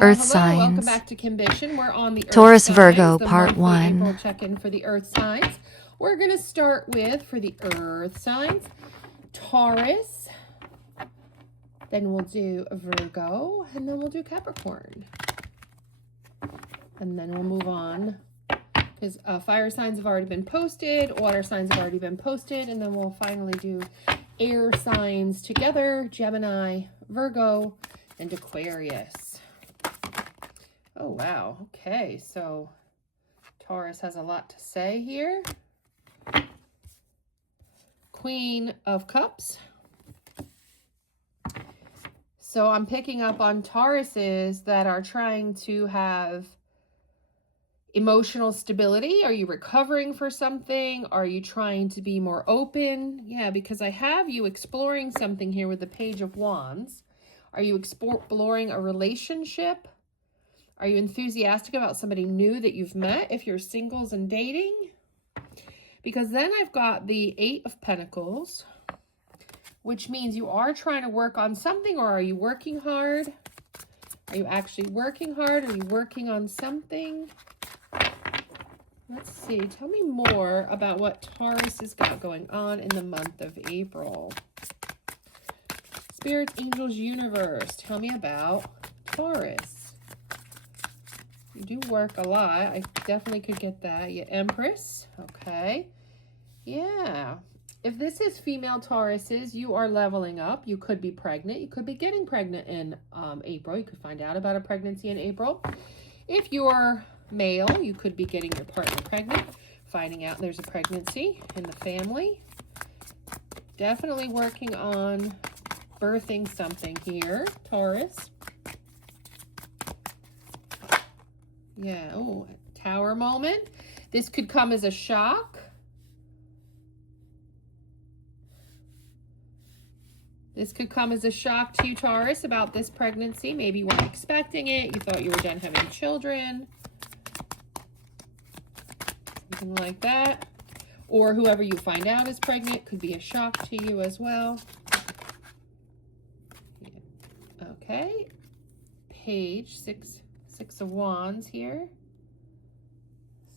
Earth Hello. signs. Welcome back to Kimbition. We're on the Taurus Earth Virgo, signs, the part monthly 1. April check-in for the Earth signs. We're going to start with, for the Earth signs, Taurus. Then we'll do Virgo, and then we'll do Capricorn. And then we'll move on, because fire signs have already been posted, water signs have already been posted, and then we'll finally do air signs together, Gemini, Virgo, and Aquarius. Oh, wow. Okay, so Taurus has a lot to say here. Queen of Cups. So I'm picking up on Tauruses that are trying to have emotional stability. Are you recovering for something? Are you trying to be more open? Yeah, because I have you exploring something here with the Page of Wands. Are you exploring a relationship? Are you enthusiastic about somebody new that you've met if you're singles and dating? Because then I've got the Eight of Pentacles, which means you are trying to work on something, or are you working hard? Are you actually working hard? Are you working on something? Let's see. Tell me more about what Taurus has got going on in the month of April. Spirit, angels, universe. Tell me about Taurus. You do work a lot. I definitely could get that. Yeah, Empress. Okay. Yeah. If this is female Tauruses, you are leveling up. You could be pregnant. You could be getting pregnant in April. You could find out about a pregnancy in April. If you're male, you could be getting your partner pregnant, finding out there's a pregnancy in the family. Definitely working on birthing something here, Taurus. Yeah, oh, Tower moment. This could come as a shock. This could come as a shock to you, Taurus, about this pregnancy. Maybe you weren't expecting it. You thought you were done having children. Something like that. Or whoever you find out is pregnant could be a shock to you as well. Yeah. Okay. Page six of Wands here.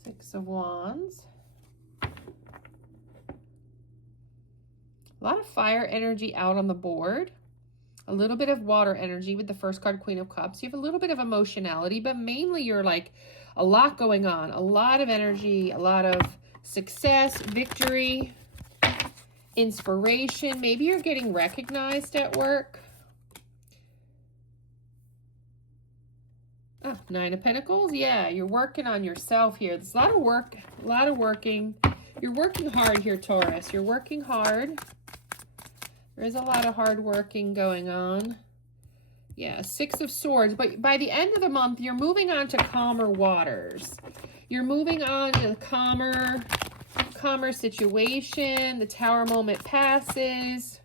Six of Wands. A lot of fire energy out on the board. A little bit of water energy with the first card, Queen of Cups. You have a little bit of emotionality, but mainly you're like a lot going on. A lot of energy, a lot of success, victory, inspiration. Maybe you're getting recognized at work. Oh, Nine of Pentacles. Yeah, you're working on yourself here. There's a lot of work, a lot of working. You're working hard here, Taurus. You're working hard. There is a lot of hard working going on. Yeah, Six of Swords. But by the end of the month, you're moving on to calmer waters. You're moving on to the calmer situation. The Tower moment passes.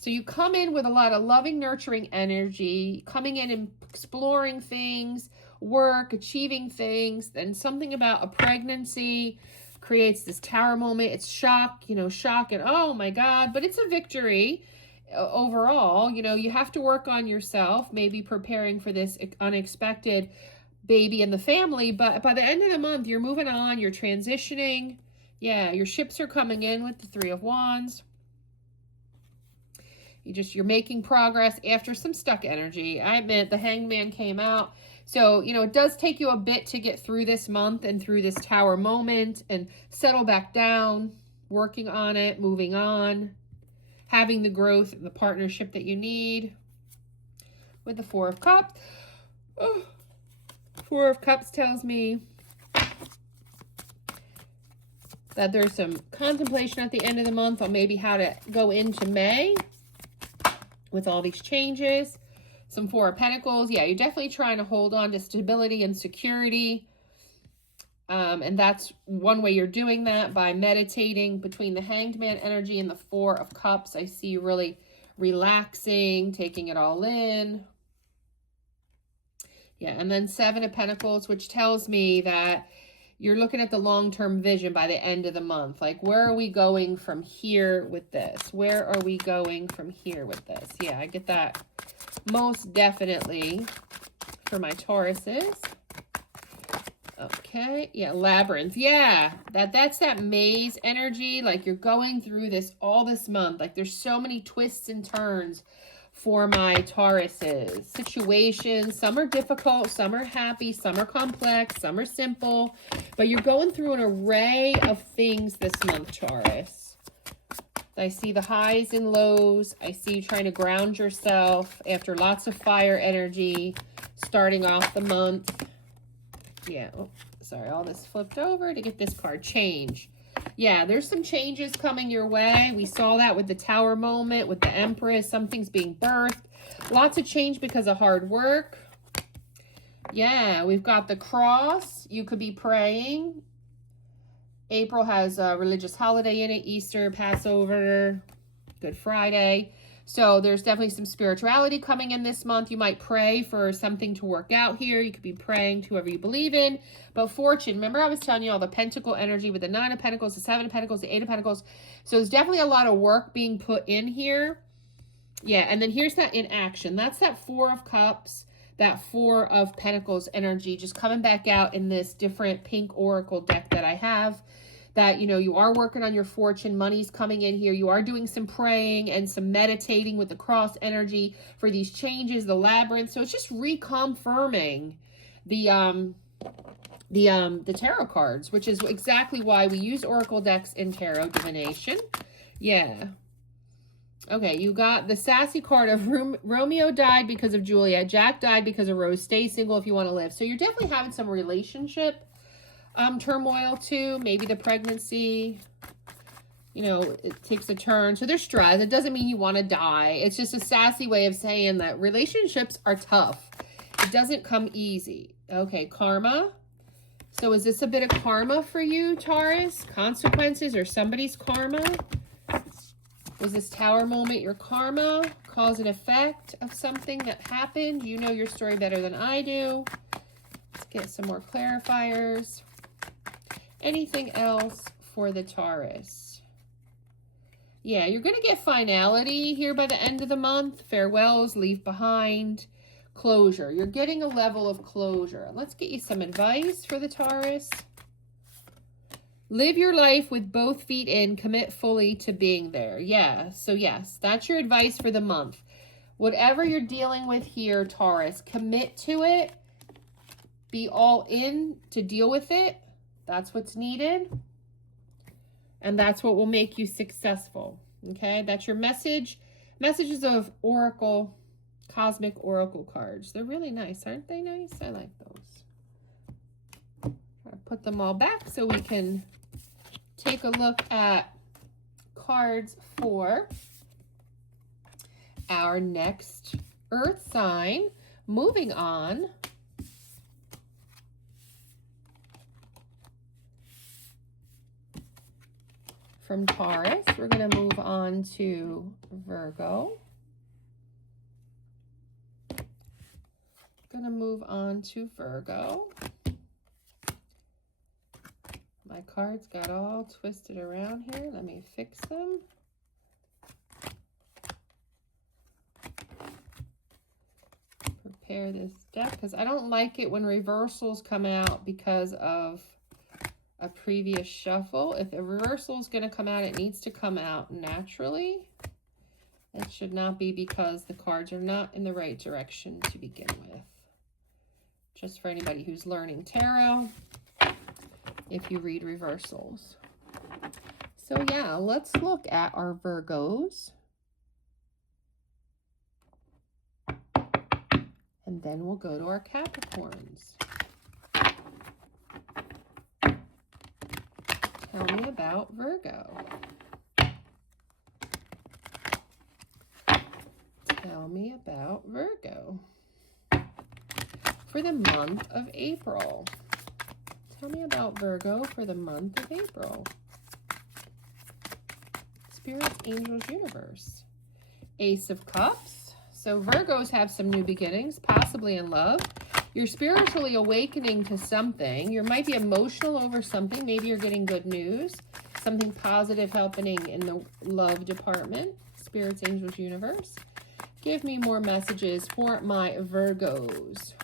So you come in with a lot of loving, nurturing energy, coming in and exploring things, work, achieving things. Then something about a pregnancy creates this Tower moment. It's shock, shock and oh my God, but it's a victory overall. You have to work on yourself, maybe preparing for this unexpected baby in the family. But by the end of the month, you're moving on, you're transitioning. Yeah, your ships are coming in with the Three of Wands. You're making progress after some stuck energy. I admit the Hangman came out. So, it does take you a bit to get through this month and through this Tower moment and settle back down, working on it, moving on, having the growth, the partnership that you need. With the Four of Cups. Oh, Four of Cups tells me that there's some contemplation at the end of the month on maybe how to go into May with all these changes. Some Four of Pentacles. Yeah, you're definitely trying to hold on to stability and security. And that's one way you're doing that, by meditating between the Hanged Man energy and the Four of Cups. I see you really relaxing, taking it all in. Yeah, and then Seven of Pentacles, which tells me that you're looking at the long-term vision by the end of the month. Like, where are we going from here with this? Where are we going from here with this? Yeah, I get that most definitely. for my Tauruses. Okay, yeah, labyrinth. Yeah, that's that maze energy. Like you're going through this all this month. Like there's so many twists and turns for my Tauruses. Situations, some are difficult, some are happy, some are complex, some are simple. But you're going through an array of things this month, Taurus. I see the highs and lows. I see you trying to ground yourself after lots of fire energy starting off the month. Yeah, oh, sorry, all this flipped over to get this card. Change. Yeah, there's some changes coming your way. We saw that with the Tower moment, with the Empress. Something's being birthed. Lots of change because of hard work. Yeah, we've got the cross. You could be praying. April has a religious holiday in it. Easter, Passover, Good Friday. So there's definitely some spirituality coming in this month. You might pray for something to work out here. You could be praying to whoever you believe in. But fortune, remember I was telling you all the pentacle energy with the 9 of Pentacles, the 7 of Pentacles, the 8 of Pentacles. So there's definitely a lot of work being put in here. Yeah, and then here's that in action. That's that 4 of Cups, that 4 of Pentacles energy just coming back out in this different pink oracle deck that I have. That, you know, you are working on your fortune, money's coming in here. You are doing some praying and some meditating with the cross energy for these changes, the labyrinth. So it's just reconfirming the tarot cards, which is exactly why we use oracle decks in tarot divination. Yeah. Okay, you got the sassy card of Romeo died because of Juliet. Jack died because of Rose. Stay single if you want to live. So you're definitely having some relationship turmoil too. Maybe the pregnancy, you know, it takes a turn. So there's stress. It doesn't mean you want to die. It's just a sassy way of saying that relationships are tough. It doesn't come easy. Okay, karma. So is this a bit of karma for you, Taurus? Consequences or somebody's karma? Was this Tower moment your karma? Cause and effect of something that happened? You know your story better than I do. Let's get some more clarifiers. Anything else for the Taurus? Yeah, you're going to get finality here by the end of the month. Farewells, leave behind, closure. You're getting a level of closure. Let's get you some advice for the Taurus. Live your life with both feet in. Commit fully to being there. Yeah, so yes, that's your advice for the month. Whatever you're dealing with here, Taurus, commit to it. Be all in to deal with it. That's what's needed. And that's what will make you successful. Okay, that's your message. Messages of oracle, cosmic oracle cards. They're really nice, aren't they nice? I like those. I'll put them all back so we can take a look at cards for our next Earth sign. Moving on. From Taurus, we're going to move on to Virgo. Going to move on to Virgo. My cards got all twisted around here. Let me fix them. Prepare this deck because I don't like it when reversals come out because of a previous shuffle. If a reversal is going to come out, it needs to come out naturally. It should not be because the cards are not in the right direction to begin with. Just for anybody who's learning tarot, if you read reversals. So yeah, let's look at our Virgos. And then we'll go to our Capricorns. Tell me about Virgo. Tell me about Virgo. For the month of April. Tell me about Virgo for the month of April. Spirits, Angels, Universe. Ace of Cups. So Virgos have some new beginnings, possibly in love. You're spiritually awakening to something. You might be emotional over something. Maybe you're getting good news. Something positive happening in the love department. Spirits, Angels, Universe. Give me more messages for my Virgos.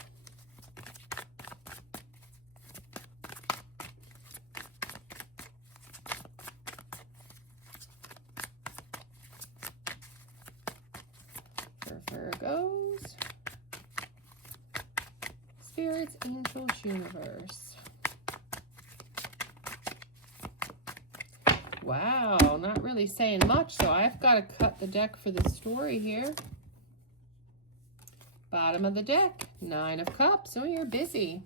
spirits, angels, universe. Wow, not really saying much, so I've got to cut the deck for the story here. Bottom of the deck, 9 of Cups. Oh, you're busy.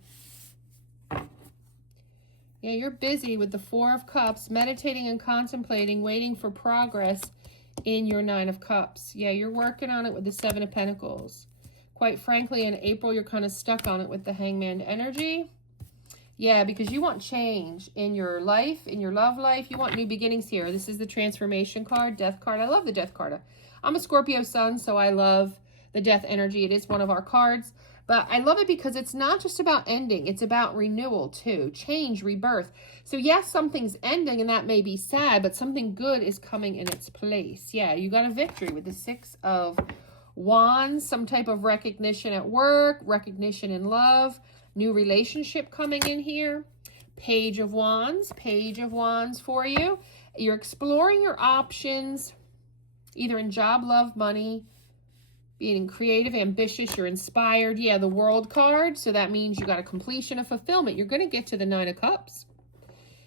Yeah, you're busy with the 4 of Cups, meditating and contemplating, waiting for progress in your 9 of Cups. Yeah, you're working on it with the 7 of Pentacles. Quite frankly, in April, you're kind of stuck on it with the Hangman energy. Yeah, because you want change in your life, in your love life. You want new beginnings here. This is the transformation card, death card. I love the death card. I'm a Scorpio sun, so I love the death energy. It is one of our cards. But I love it because it's not just about ending. It's about renewal too. Change, rebirth. So yes, something's ending and that may be sad, but something good is coming in its place. Yeah, you got a victory with the 6 of Wands. Some type of recognition at work, recognition in love. New relationship coming in here. Page of Wands for you. You're exploring your options, either in job, love, money, being creative, ambitious, you're inspired. Yeah, the World card, so that means you got a completion, a fulfillment. You're going to get to the 9 of Cups.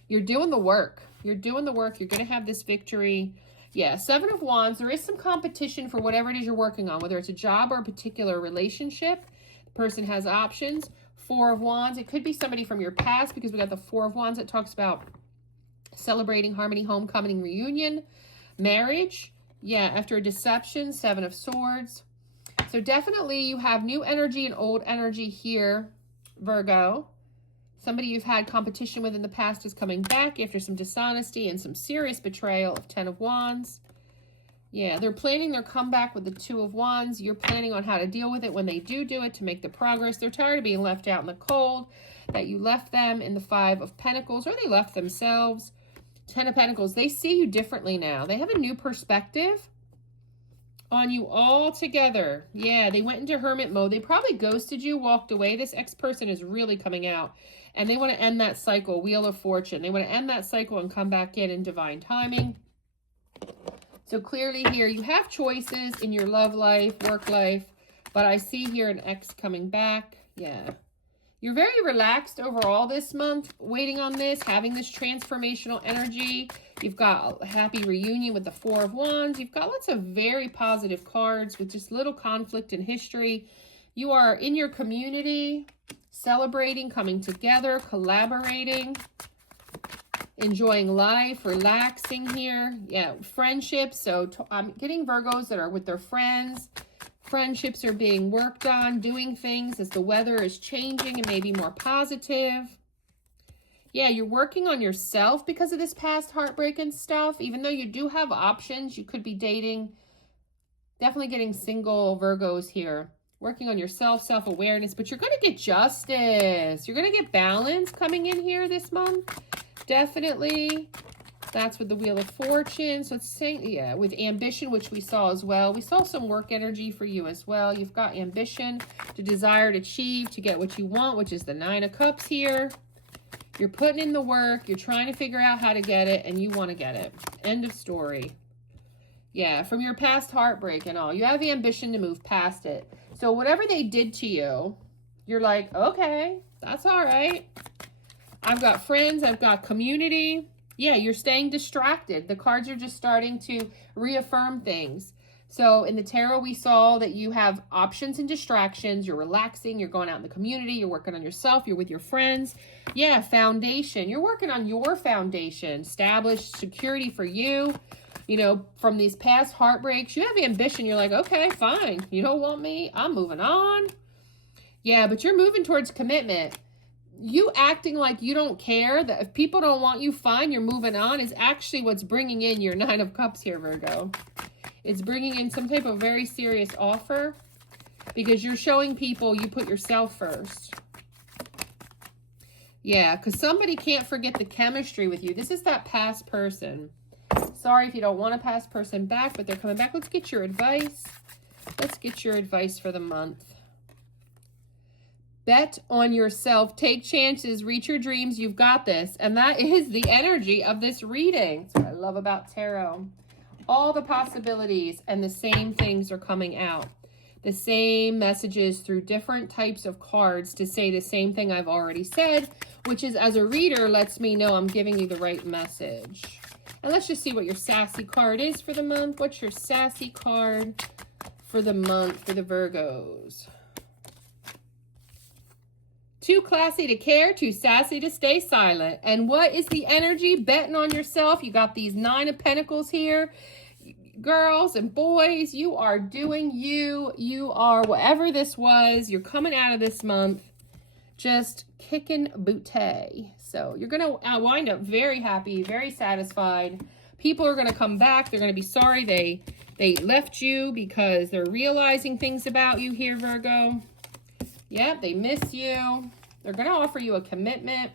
You're doing the work. You're doing the work. You're going to have this victory. Yeah, 7 of Wands. There is some competition for whatever it is you're working on, whether it's a job or a particular relationship. The person has options. 4 of Wands. It could be somebody from your past because we got the 4 of Wands that talks about celebrating harmony, homecoming, reunion, marriage. Yeah, after a deception, 7 of Swords. So definitely you have new energy and old energy here, Virgo. Somebody you've had competition with in the past is coming back after some dishonesty and some serious betrayal of 10 of Wands. Yeah, they're planning their comeback with the 2 of Wands. You're planning on how to deal with it when they do it to make the progress. They're tired of being left out in the cold, that you left them in the 5 of Pentacles, or they left themselves. 10 of Pentacles, they see you differently now. They have a new perspective on you all together. Yeah, they went into hermit mode. They probably ghosted you, walked away. This ex-person is really coming out, and they want to end that cycle, Wheel of Fortune. They want to end that cycle and come back in divine timing. So clearly here, you have choices in your love life, work life, but I see here an ex coming back. Yeah. You're very relaxed overall this month, waiting on this, having this transformational energy. You've got a happy reunion with the 4 of Wands. You've got lots of very positive cards with just little conflict in history. You are in your community, celebrating, coming together, collaborating, enjoying life, relaxing here. Yeah, friendships. So I'm getting Virgos that are with their friends. Friendships are being worked on, doing things as the weather is changing and maybe more positive. Yeah, you're working on yourself because of this past heartbreak and stuff. Even though you do have options, you could be dating. Definitely getting single Virgos here. Working on yourself, self-awareness, but you're going to get justice. You're going to get balance coming in here this month. Definitely. That's with the Wheel of Fortune. So it's saying, yeah, with ambition, which we saw as well. We saw some work energy for you as well. You've got ambition to desire to achieve, to get what you want, which is the 9 of Cups here. You're putting in the work. You're trying to figure out how to get it, and you want to get it. End of story. Yeah, from your past heartbreak and all. You have the ambition to move past it. So whatever they did to you, you're like, okay, that's all right. I've got friends. I've got community. Yeah, you're staying distracted. The cards are just starting to reaffirm things. So in the tarot, we saw that you have options and distractions. You're relaxing. You're going out in the community. You're working on yourself. You're with your friends. Yeah, foundation. You're working on your foundation. Established security for you. You know, from these past heartbreaks, you have ambition. You're like, okay, fine. You don't want me? I'm moving on. Yeah, but you're moving towards commitment. You acting like you don't care, that if people don't want you, fine, you're moving on, is actually what's bringing in your 9 of Cups here, Virgo. It's bringing in some type of very serious offer because you're showing people you put yourself first. Yeah, because somebody can't forget the chemistry with you. This is that past person. Sorry if you don't want a past person back, but they're coming back. Let's get your advice. Let's get your advice for the month. Bet on yourself. Take chances. Reach your dreams. You've got this. And that is the energy of this reading. That's what I love about tarot. All the possibilities and the same things are coming out. the same messages through different types of cards to say the same thing I've already said, which is, as a reader, lets me know I'm giving you the right message. And let's just see what your sassy card is for the month. What's your sassy card for the month for the Virgos? Too classy to care, too sassy to stay silent. And what is the energy? Betting on yourself. You got these 9 of Pentacles here. Girls and boys, you are doing you. You are whatever this was. You're coming out of this month just kicking booty. So you're going to wind up very happy, very satisfied. People are going to come back. They're going to be sorry they left you because they're realizing things about you here, Virgo. Yep, they miss you. They're going to offer you a commitment,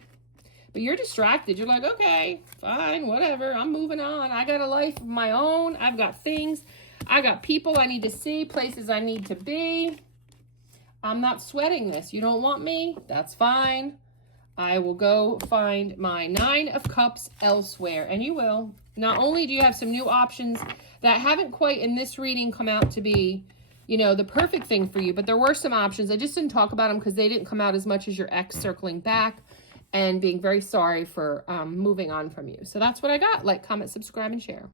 but you're distracted. You're like, okay, fine, whatever. I'm moving on. I got a life of my own. I've got things. I got people I need to see, places I need to be. I'm not sweating this. You don't want me? That's fine. I will go find my 9 of Cups elsewhere, and you will. Not only do you have some new options that haven't quite in this reading come out to be, you know, the perfect thing for you, but there were some options. I just didn't talk about them because they didn't come out as much as your ex circling back and being very sorry for moving on from you. So that's what I got. Like, comment, subscribe, and share.